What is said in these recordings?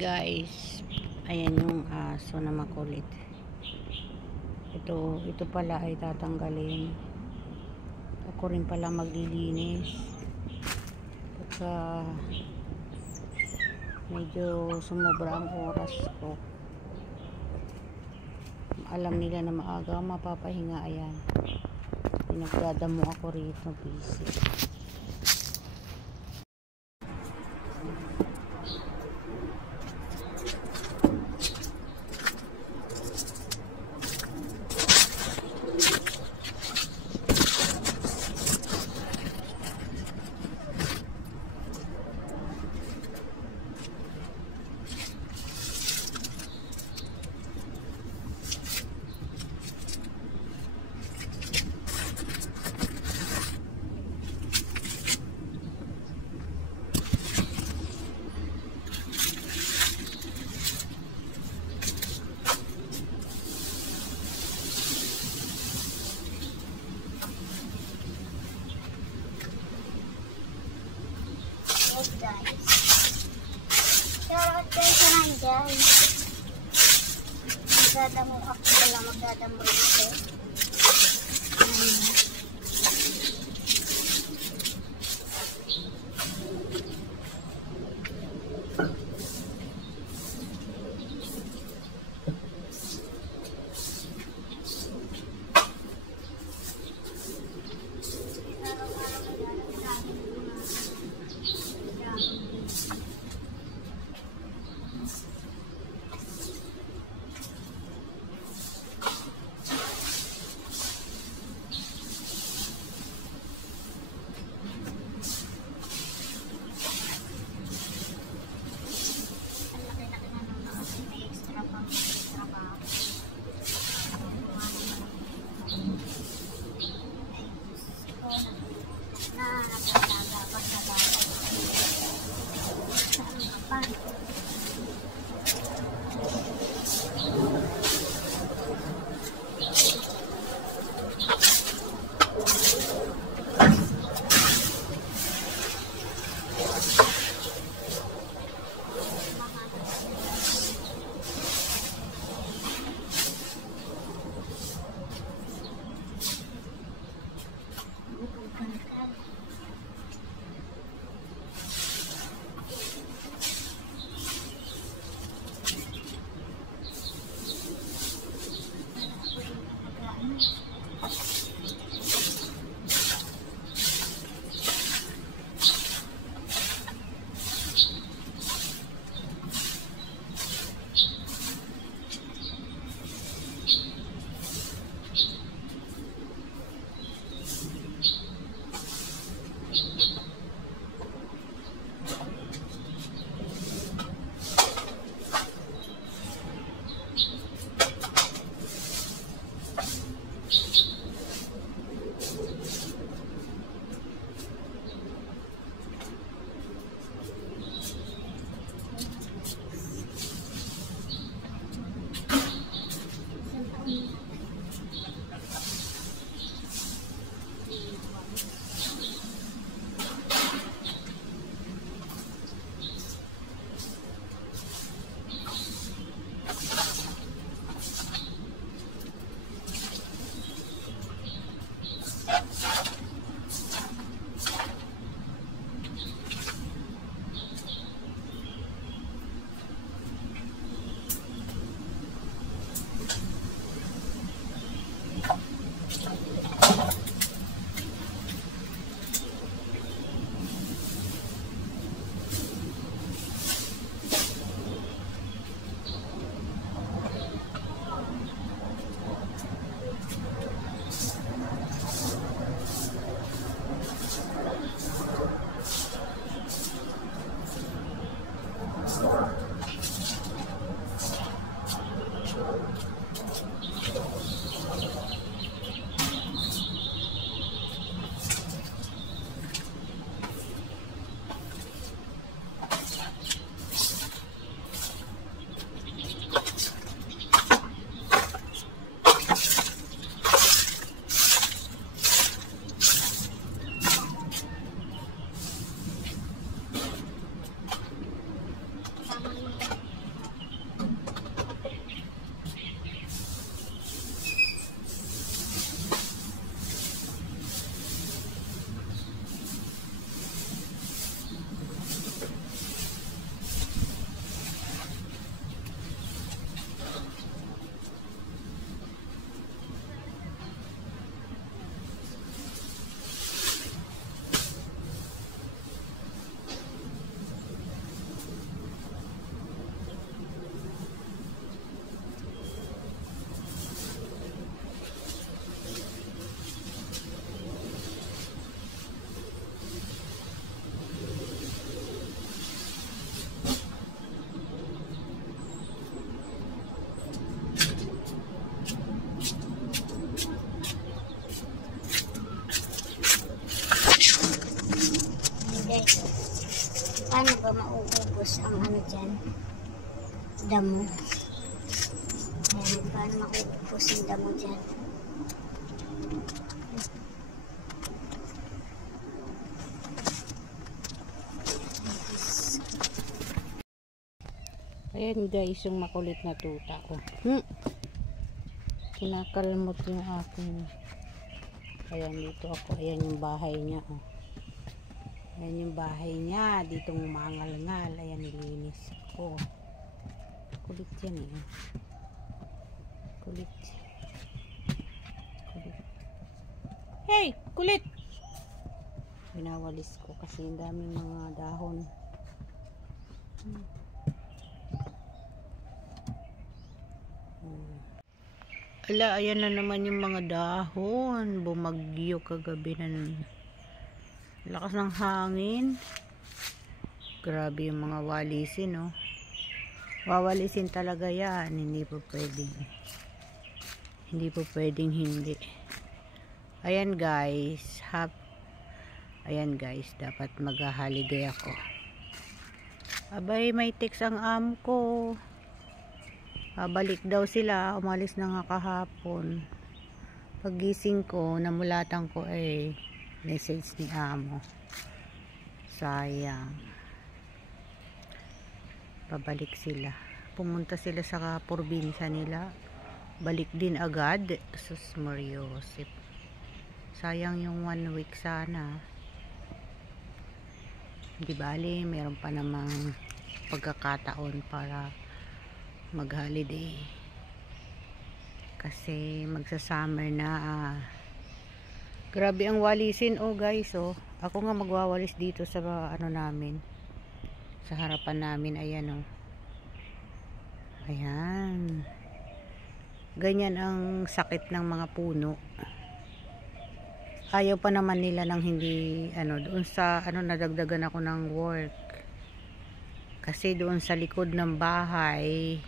Guys, ayan yung aso na makulit. Ito pala ay tatanggalin. Ako rin pala maglilinis pagka medyo sumobra ang oras ko. Alam nila na maaga mapapahinga. Ayan, pinagdadamo ako rito, busy. Guys, shoutout kayo sa nandyan. Magdadamo ako pala, magdadamo rito. Ayan. Damo. Ayan, paano makupos yung damo dyan. Ayan guys, yung makulit na tuta ko. Kinakalmot yung akin. Ayan, dito ako. Ayan yung bahay niya. Oh. Ayan yung bahay niya. Dito umangal-ngal. Ayan, nilinis ko. Kulit yan eh. Kulit. Kulit. Hey! Kulit! Binawalis ko kasi ang daming mga dahon. Ala, ayan na naman yung mga dahon. Bumagyo kagabi na nun. Lakas ng hangin. Grabe yung mga walisin, no? Wawalisin talaga yan. Hindi po pwedeng. Hindi po pwedeng hindi. Ayan guys. Ayan guys. Dapat mag-holiday ako. Abay, may text ang amo ko. Balik daw sila, umalis na nga kahapon. Paggising ko, namulatan ko message ni amo. Sayang. Pabalik sila. Pumunta sila sa probinsya nila. Balik din agad. Sus Mariosip. Sayang yung 1 week sana. Di bali, meron pa namang pagkakataon para mag-holiday kasi magsa-summer na. Grabe ang walisin guys. Ako nga magwawalis dito sa namin, sa harapan namin. Ayan ayan, ganyan ang sakit ng mga puno. Ayaw pa naman nila ng hindi doon sa nadagdagan ako ng work kasi doon sa likod ng bahay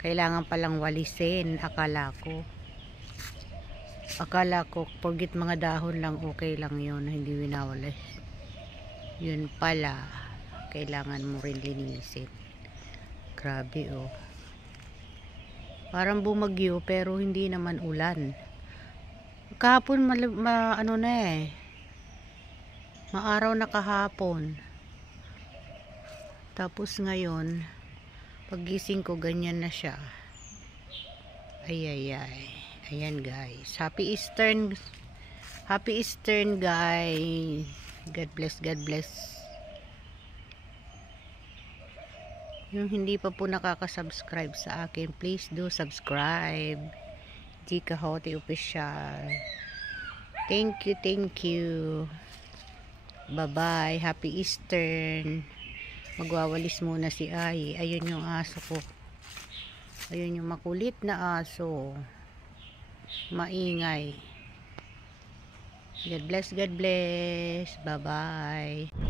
kailangan palang walisin. Akala ko porgit mga dahon lang okay lang yun, hindi winawalis. Yun pala kailangan mo rin linisin. Grabe parang bumagyo pero hindi naman ulan. Kahapon maaraw na kahapon. Tapos ngayon paggising ko ganyan na siya. Ay. Ayan guys. Happy Eastern guys. God bless. Yung hindi pa po nakaka-subscribe sa akin, please do subscribe. Chika Hote Official. Thank you. Bye-bye. Happy Eastern. Magwawalis muna si Ai. Ayun yung aso ko. Ayun yung makulit na aso. Maingay. God bless. Bye-bye.